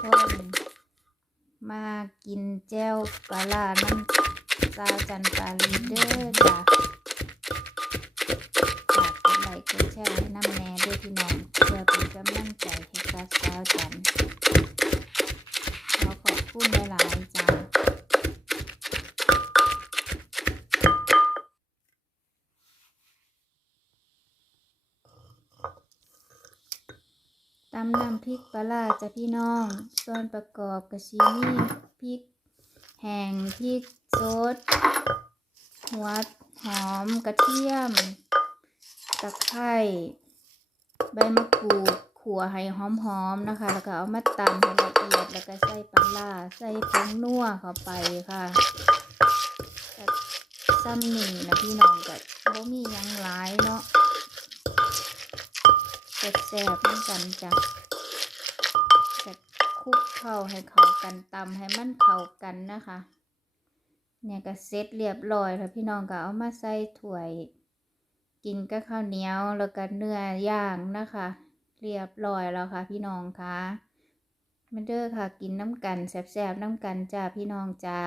คนมากินแจ้วปลาลน้ำซาจันปลาลีเดอร์จ้ะฝากกดไลค์กดแชาให้น้ำแน่ด้วยพี่น้อง เพื่อเป็นกำลังใจให้กับสาจัน ตำน้ำพริกปลาจ้ะพี่น้อง ส่วนประกอบกระชีมีพริก แห้งพริกสดหัวหอมกระเทียม ตะไคร้ใบมะกรูดขั่วให้หอมๆนะคะ แล้วก็เอามาตำให้ละเอียดแล้วก็ใส่ปลาร้าใส่ผงนัวเข้าไปค่ะซ้ำนี่นะพี่น้องก็บ่มียังหลาย แซ่บๆเหมือนกันจ้ะจะคุกเข้าให้เข้ากันตำให้มันเข้ากันนะคะ เนี่ยก็เสร็จเรียบร้อยแล้วพี่น้องก็เอามาใส่ถ้วย กินกับข้าวเหนียวแล้วก็เนื้อย่างนะคะ เรียบร้อยแล้วค่ะ พี่น้องคะมาเด้อค่ะ กินน้ำกันแซ่บๆน้ำกันจ้าพี่น้องจ้า